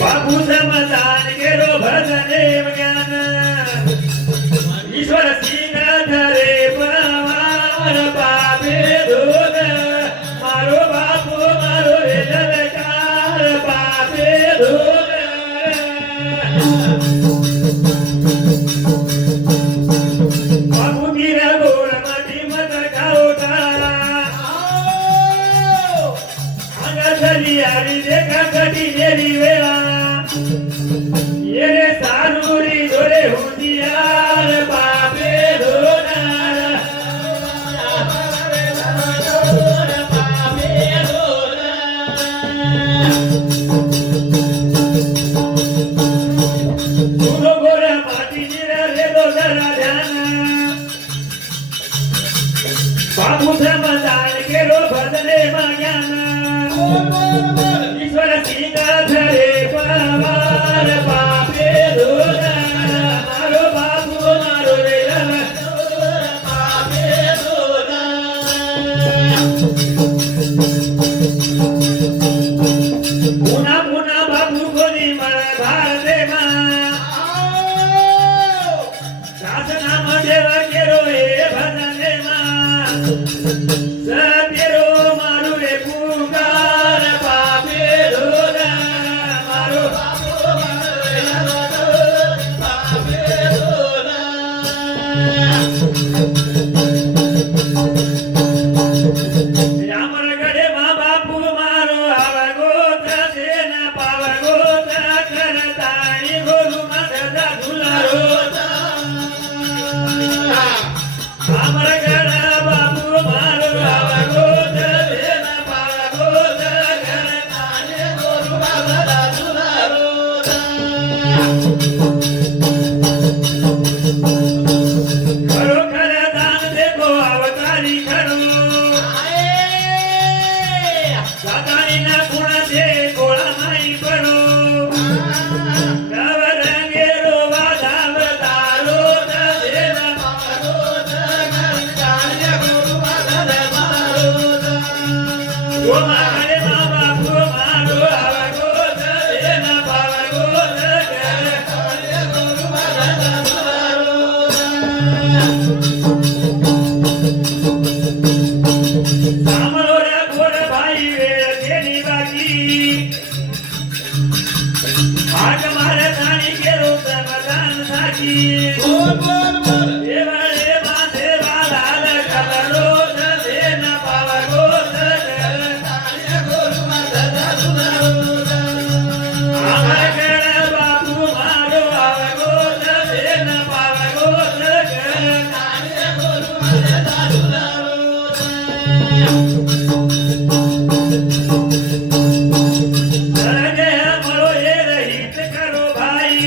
बापू समाधान केलो भजने ज्ञान ईश्वर सिंह धरे पवार बापे धोन मारो बापू मारो जलकार बापे धोन बापू मीरा गोर माटी मत खाओटा अंगली आरी देखा कटी मेरी वेला येरे सानुरी जोरे हुंदियार बापे धोनार बापे धोनार गोर माटी निरा रे दो जरा ध्यान बापू समाधान केलो भजने ज्ञान ईश्वर सिंह धरे पवार बापे धोन मारो बापू मारो रे बापे धोन पुन्हा पुन्हा बापू कोणी मला भारते मा शासनामध्ये केलो हे भजने मा सतेरो मारू रे पुकार बापे धोन मारो बापू मारो रे बापे धोन रामरगडे मा बापू मारो आवगोत्र सेन पावगोत्र करताणी गोरु मधदा धुलारो रामरगडे बापू मारो आवगोत्र सेन पावगोत्र करताणी गोरु मधदा धुलारो खरोखर दान देखो अवतारी खरो सातारी ना गुण दे गोळा माई पडो नव रंगेरो वाधावतारो देव मारो कार्य गुरु मदन मारो ओ मारे मा बापू मारो आवगो देन पावगो कार्य गुरु मदन मारो सामलो रे गोर भाई वेळ केली बाकी आग मारे ताणी केलो समाधान साकी देवाळे देवा लाल कलरो देन पावगो कार्य गुरु मदन मारो आमरगड बापू मारो आवगो देन पावगो कार्य गुरु मदन मारो जय मरो ये रहित करो भाई